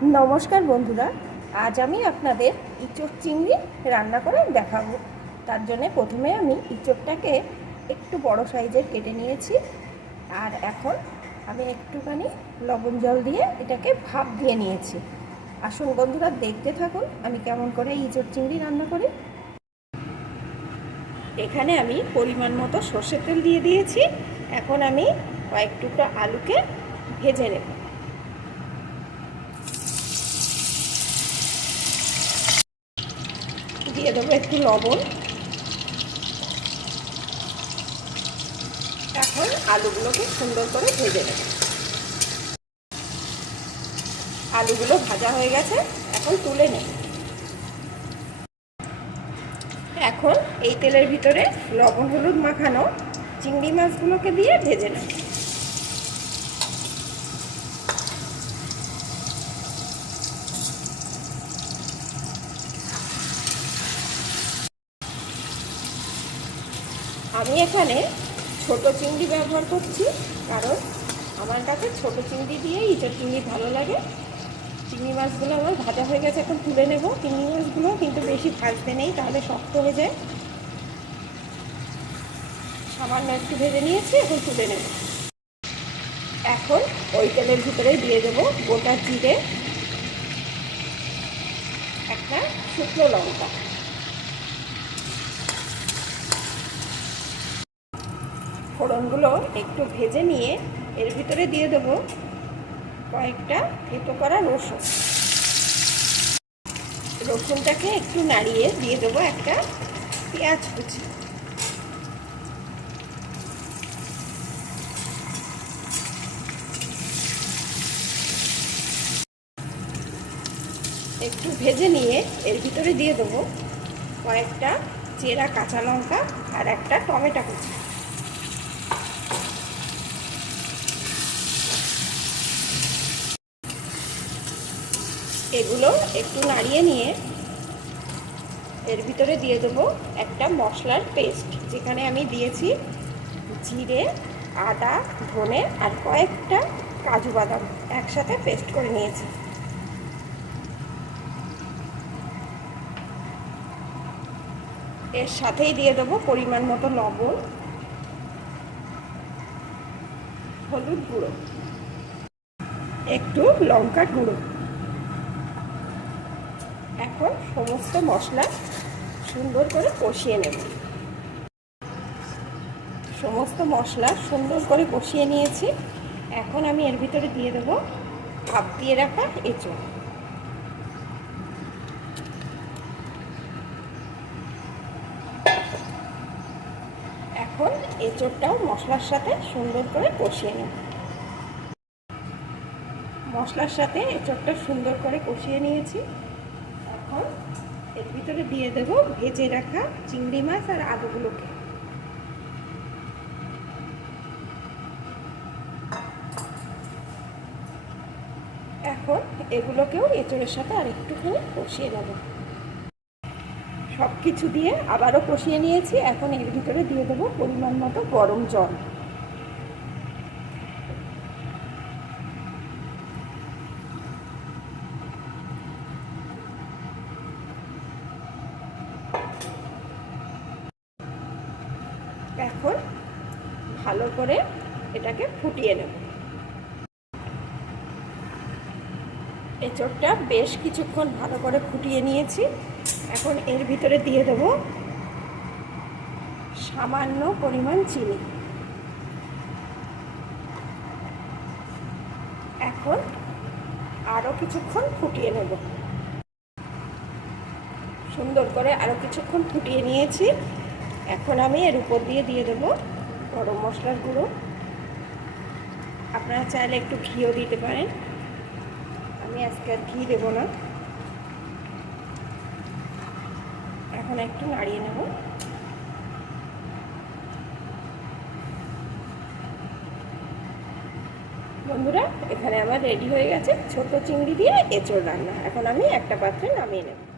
নমস্কার বন্ধুরা, আজ আমি আপনাদের ইঁচড় চিংড়ি রান্না করে দেখাবো। তার জন্য প্রথমে আমি ইঁচড়টাকে একটু বড় সাইজের কেটে নিয়েছি আর এখন আমি একটুখানি লবণ জল দিয়ে এটাকে ভাপ দিয়ে নিয়েছি। আসুন বন্ধুরা, দেখতে থাকুন আমি কেমন করে ইঁচড় চিংড়ি রান্না করি। এখানে আমি পরিমাণ মতো সর্ষের তেল দিয়ে দিয়েছি। এখন আমি কয়েক টুকরো আলুকে ভেজে নেব। দিয়ে দেবো, একটু লবণ। এখন আলুগুলোকে সুন্দর করে ভেজে নেব। আলুগুলো ভাজা হয়ে গেছে, এখন তুলে নেব। এখন এই তেলের ভিতরে লবণ হলুদ মাখানো চিংড়ি মাছগুলোকে দিয়ে ভেজে নেব। আমি এখানে ছোট চিংড়ি ব্যবহার করছি, কারণ আমার কাছে ছোট চিংড়ি দিয়ে ইঁচড় চিংড়ি ভালো লাগে। চিংড়ি মাছগুলো আমার ভাজা হয়ে গেছে, এখন তুলে নেব। চিংড়ি মাছগুলো কিন্তু বেশি ভাজতে নেই, তাহলে শক্ত হয়ে যায়। সামান্য একটু ভেজে নিয়েছি, এখন তুলে নেব। এখন ওই তেলের ভিতরে দিয়ে দেবো গোটা জিরে, একটা শুকনো লঙ্কা। ফোড়নগুলো একটু ভেজে নিয়ে এর ভিতরে দিয়ে দেবো কয়েকটা থেতো করা রসুন। রসুনটাকে একটু নাড়িয়ে দিয়ে দেবো একটা পেঁয়াজ কুচি। একটু ভেজে নিয়ে এর ভিতরে দিয়ে দেবো কয়েকটা চেরা কাঁচা লঙ্কা আর একটা টমেটো কুচি। এগুলো একটু নাড়িয়ে নিয়ে এর ভিতরে দিয়ে দেবো একটা মশলার পেস্ট, যেখানে আমি দিয়েছি জিরে, আদা, ধনে আর কয়েকটা কাজু বাদাম একসাথে পেস্ট করে নিয়েছি। এর সাথেই দিয়ে দেবো পরিমাণ মতো লবণ, হলুদ গুঁড়ো, একটু লঙ্কার গুঁড়ো। এখন সমস্ত মশলা সুন্দর করে কষিয়ে নেব। সমস্ত মশলা সুন্দর করে কষিয়ে নিয়েছি। এখন আমি এর ভিতরে দিয়ে দেবো ভাপ দিয়ে রাখা এঁচড় এখন এঁচড়টাও মশলার সাথে সুন্দর করে কষিয়ে নেব। মশলার সাথে এঁচড়টা সুন্দর করে কষিয়ে নিয়েছি। এখন এর ভিতরে দিয়ে দেবো ভেজে রাখা চিংড়ি মাছ আর আলুগুলোকে। এখন এগুলোকেও এঁচড়ের সাথে আর একটুখানি কষিয়ে নেব। সব কিছু দিয়ে আবারও কষিয়ে নিয়েছি, এখন এর ভিতরে দিয়ে দেবো পরিমাণ মতো গরম জল। এখন ভালো করে এটাকে ফুটিয়ে নেব। এঁচড়টা বেশ কিছুক্ষণ ভালো করে ফুটিয়ে নিয়েছি। এখন এর ভিতরে দিয়ে দেব সামান্য পরিমাণ চিনি। এখন আরও কিছুক্ষণ ফুটিয়ে নেব। সুন্দর করে আরও কিছুক্ষণ ফুটিয়ে নিয়েছি। এখন আমি এর উপর দিয়ে দিয়ে দেবো গরম মশলার গুঁড়ো। আপনারা চাইলে একটু ঘিও দিতে পারেন। আমি আজকে আর ঘি দেবো না। এখন একটু নাড়িয়ে নেব। বন্ধুরা, এখানে আমার রেডি হয়ে গেছে ছোট চিংড়ি দিয়ে এঁচড় রান্না। এখন আমি একটা পাত্রে নামিয়ে নেব।